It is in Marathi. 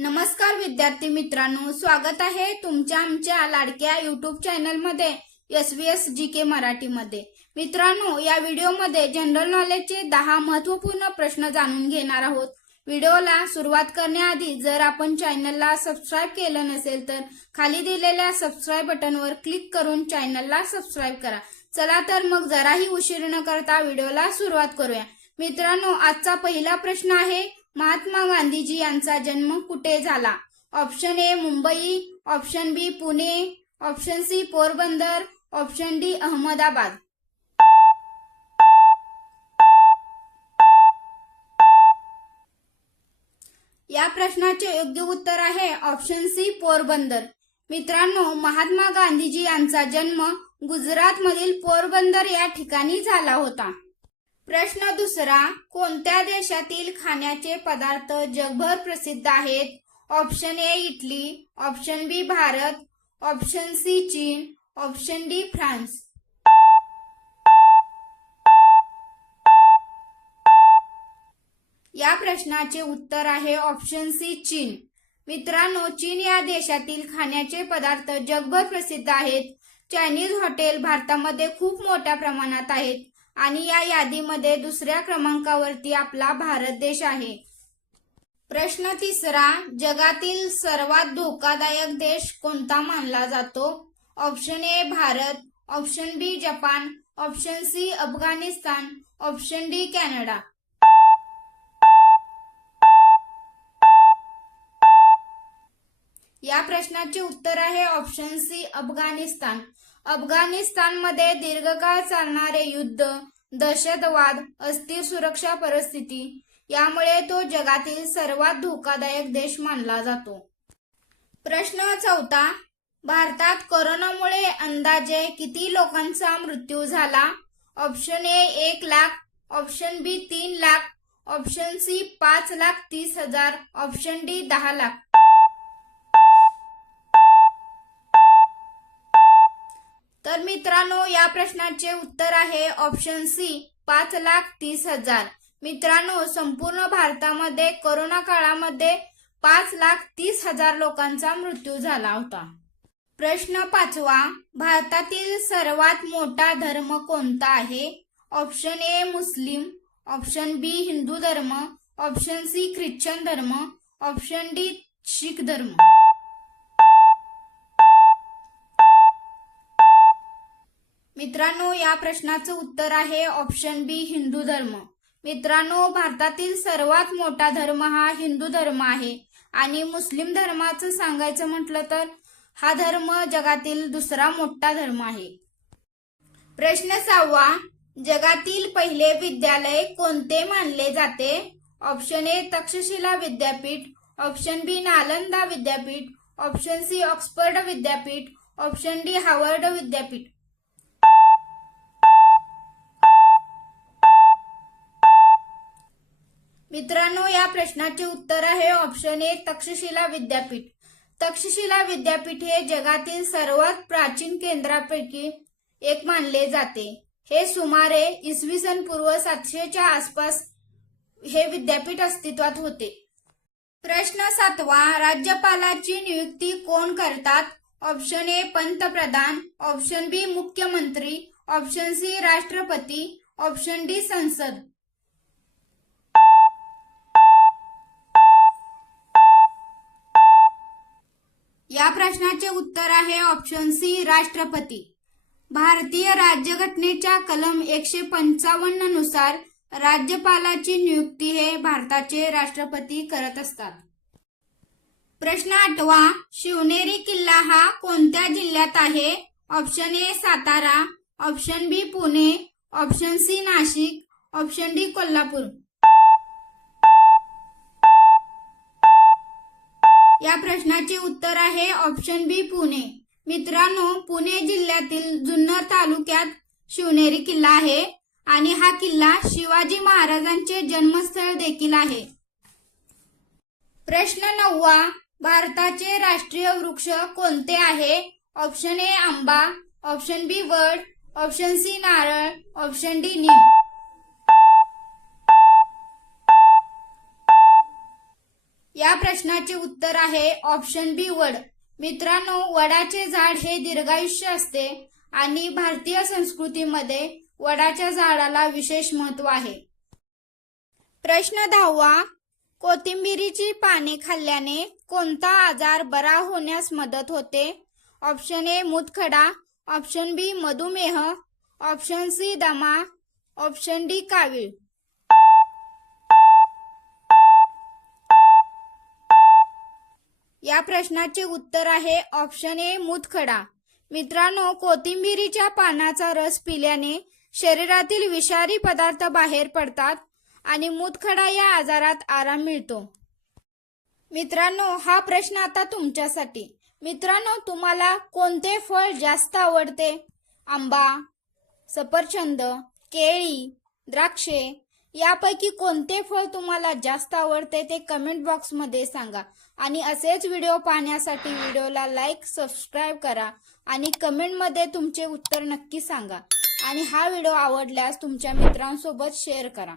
नमस्कार विद्यार्थी मित्रांनो, स्वागत आहे तुमच्या आमच्या लाडक्या YouTube चॅनल मध्ये SVS GK मराठी मध्ये। मित्रांनो, या व्हिडिओमध्ये जनरल नॉलेजचे 10 महत्त्वपूर्ण प्रश्न जाणून घेणार आहोत। व्हिडिओला सुरुवात करण्याआधी जर आपण चॅनलला सबस्क्राइब केलं नसेल तर खाली दिलेल्या सबस्क्राइब बटनवर क्लिक करून चॅनलला सबस्क्राइब करा। चला तर मग जराही उशीर न करता व्हिडिओला सुरुवात करूया। मित्रांनो, आजचा पहिला प्रश्न आहे, महात्मा गांधीजी यांचा जन्म कुठे झाला? Option A Mumbai, option B Pune, option C Porbandar, option D Ahmedabad. या प्रश्नाचे योग्य उत्तर आहे ऑप्शन सी पोरबंदर। मित्रांनो, महात्मा गांधीजी यांचा जन्म गुजरात मधील पोरबंदर या ठिकाणी झाला होता। प्रश्न दुसरा, कोणत्या देशातील खाण्याचे पदार्थ जगभर प्रसिद्ध आहेत? Option A Italy, option B Bharat, option C चीन, ऑप्शन डी फ्रान्स। या प्रश्नाचे उत्तर आहे ऑप्शन सी चीन। मित्रांनो, चीन या देशातील खाण्याचे पदार्थ जगभर प्रसिद्ध आहेत। चायनीज हॉटेल भारतामध्ये खूप मोठ्या प्रमाणात आहेत आणि या यादीमध्ये दुसऱ्या क्रमांकावरती आपला भारत देश आहे। प्रश्न तिसरा, जगातील सर्वात धोकादायक देश कोणता मानला जातो? Option A Bharat, option B जपान, option C Afghanistan, option D Canada. या प्रश्नाचे उत्तर आहे ऑप्शन सी अफगाणिस्तान। अफगाणिस्तानमध्ये दीर्घकाळ चालणारे युद्ध, दहशतवाद, अस्थिर सुरक्षा परिस्थिती यामुळे तो जगातील सर्वात धोकादायक देश मानला जातो। प्रश्न चौथा, भारतात कोरोनामुळे अंदाजे किती लोकांचा मृत्यू झाला? Option A 1 lakh, option B 3 lakh, option C 5,30,000, option D 10 lakh. तर मित्रांनो, या प्रश्नाचे उत्तर आहे ऑप्शन सी 5,30,000। मित्रांनो, संपूर्ण भारतामध्ये कोरोना काळामध्ये 5,30,000 लोकांचा मृत्यू झाला होता। प्रश्न पाचवा, भारतातील सर्वात मोठा धर्म कोणता आहे? ऑप्शन ए मुस्लिम, ऑप्शन बी हिंदू धर्म, ऑप्शन सी ख्रिश्चन धर्म, ऑप्शन डी शीख धर्म। मित्रांनो, या प्रश्नाचं उत्तर आहे ऑप्शन बी हिंदू धर्म। मित्रांनो, भारतातील सर्वात मोठा धर्म हा हिंदू धर्म आहे आणि मुस्लिम धर्माचं सांगायचं म्हटलं तर हा धर्म जगातील दुसरा मोठा धर्म आहे। प्रश्न सहावा, जगातील पहिले विद्यालय कोणते मानले जाते? ऑप्शन ए तक्षशिला विद्यापीठ, ऑप्शन बी नालंदा विद्यापीठ, ऑप्शन सी ऑक्सफर्ड विद्यापीठ, ऑप्शन डी हार्वर्ड विद्यापीठ। मित्रांनो, या प्रश्नाचे उत्तर आहे ऑप्शन ए तक्षशिला विद्यापीठ। तक्षशिला विद्यापीठ हे जगातील सर्वात प्राचीन केंद्रापैकी एक मानले जाते। हे सुमारे इसवी पूर्व 700च्या आसपास हे विद्यापीठ अस्तित्वात होते। प्रश्न सातवा, राज्यपालाची नियुक्ती कोण करतात? ऑप्शन ए पंतप्रधान, ऑप्शन बी मुख्यमंत्री, ऑप्शन सी राष्ट्रपती, ऑप्शन डी संसद। या प्रश्नाचे उत्तर आहे ऑप्शन सी राष्ट्रपती। भारतीय राज्यघटनेच्या कलम 155 नुसार राज्यपालाची नियुक्ती हे भारताचे राष्ट्रपती करत असतात। प्रश्न आठवा, शिवनेरी किल्ला हा कोणत्या जिल्ह्यात आहे? Option A Satara, option B Pune, option C Nashik, option D Kolhapur. या प्रश्नाचे उत्तर आहे ऑप्शन बी पुणे। मित्रांनो, पुणे जिल्ह्यातील जुन्नर तालुक्यात शिवनेरी किल्ला आहे आणि हा किल्ला शिवाजी महाराजांचे जन्मस्थळ देखील आहे। प्रश्न नववा, भारताचे राष्ट्रीय वृक्ष कोणते आहे? ऑप्शन ए आंबा, ऑप्शन बी वड, ऑप्शन सी नारळ, ऑप्शन डी नीम। या प्रश्नाचे उत्तर आहे ऑप्शन बी वड. मित्रांनो, वडाचे झाड हे दीर्घायुष्य असते आणि भारतीय संस्कृतीमध्ये वडाच्या झाडाला विशेष महत्त्व आहे. प्रश्न 10वा. कोथिंबिरीची पाने खाल्ल्याने कोणता आजार बरा होण्यास मदत होते? ऑप्शन ए मूतखडा, ऑप्शन बी मधुमेह, ऑप्शन सी दमा, ऑप्शन डी कावीळ. या प्रश्नाचे उत्तर आहे ऑप्शन ए मूतखडा. मित्रांनो, कोथिंबिरीच्या पानाचा रस पिल्याने शरीरातील विषारी पदार्थ बाहेर पडतात आणि मूतखडा या आजारात आराम मिळतो. मित्रांनो, हा प्रश्न आता तुमच्यासाठी. मित्रांनो, तुम्हाला कोणते फळ जास्त आवडते? आंबा, सफरचंद, केळी, द्राक्षे यापैकी कोणते फळ तुम्हाला जास्त आवडते ते कमेंट बॉक्समध्ये सांगा. आणि असेच व्हिडिओ पाहण्यासाठी व्हिडिओला लाईक, सबस्क्राईब करा आणि कमेंटमध्ये तुमचे उत्तर नक्की सांगा. आणि हा व्हिडिओ आवडल्यास तुमच्या मित्रांसोबत शेअर करा.